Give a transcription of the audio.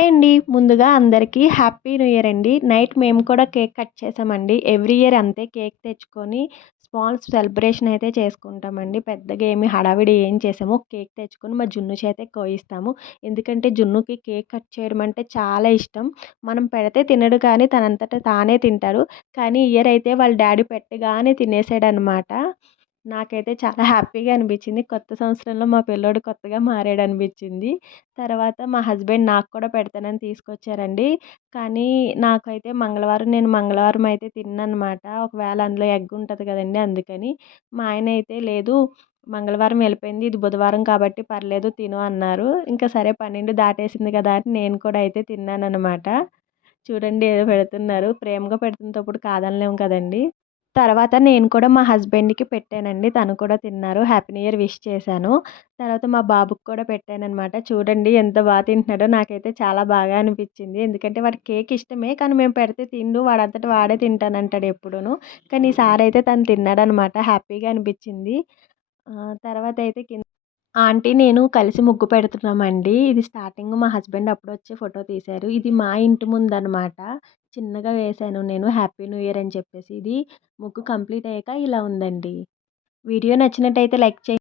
Hi అండి. ముందుగా అందరికీ హ్యాపీ న్యూ ఇయర్ అండి. నైట్ మేము కూడా కేక్ కట్ చేసామండి. ఎవ్రీ ఇయర్ అంతే కేక్ తెచ్చుకొని స్మాల్ సెలబ్రేషన్ అయితే చేసుకుంటామండి. పెద్దగా ఏమి హడావిడి ఏం చేసాము. కేక్ తెచ్చుకొని మా జున్ను చేతే కోయిస్తాము. ఎందుకంటే జున్నుకి కేక్ కట్ చేయడం అంటే చాలా ఇష్టం. మనం పెడితే తినడు కానీ తనంతట తానే తింటాడు. కానీ ఈ ఇయర్ అయితే వాళ్ళ డ్యాడీ పెట్టగానే తినేసాడనమాట. నాకైతే చాలా హ్యాపీగా అనిపించింది. కొత్త సంవత్సరంలో మా పిల్లోడు కొత్తగా మారాడనిపించింది. తర్వాత మా హస్బెండ్ నాకు కూడా పెడతానని తీసుకొచ్చారండి. కానీ నాకైతే నేను మంగళవారం అయితే తినననమాట. ఒకవేళ అందులో ఎగ్ ఉంటది కదండీ! అందుకని. మా ఆయనైతే లేదు మంగళవారం వెళ్ళిపోయింది. ఇది బుధవారం కాబట్టి పర్లేదు తిను అన్నారు. ఇంకా సరే 12 దాటేసింది కదా! అని నేను కూడా అయితే తిన్నాననమాట. చూడండి ఏదో పెడుతున్నారు. ప్రేమగా పెడుతున్నప్పుడు కాదనలేము కదండీ! తర్వాత నేను కూడా మా హస్బెండ్‌కి పెట్టానండి. తను కూడా తిన్నారు. హ్యాపీ న్యూ ఇయర్ విష్ చేశాను. తర్వాత మా బాబుకి కూడా పెట్టాననమాట. చూడండి ఎంత తింటున్నాడో నాకైతే చాలా బాగా అనిపిచ్చింది. ఎందుకంటే వాడికి కేక్ ఇష్టమే. కానీ మేము పెడితే తినడు. వాడంతట వాడే తింటానంటాడు ఎప్పుడూను. కానీ ఈసారైతే తను తిన్నాడనమాట. హ్యాపీగా అనిపిచ్చింది. తర్వాతయితే ఆంటీ నేను కలిసి ముగ్గు పెడుతున్నామండి. ఇది స్టార్టింగ్ మా హస్బెండ్ అప్పుడొచ్చి ఫోటో తీశారు. ఇది మా ఇంటి ముందనమాట. చిన్నగా వేశాను నేను హ్యాపీ న్యూ ఇయర్ అని చెప్పేసి. ఇది ముగ్గు కంప్లీట్ అయ్యాక ఇలా ఉందండి. వీడియో నచ్చినట్టయితే లైక్ చేయండి.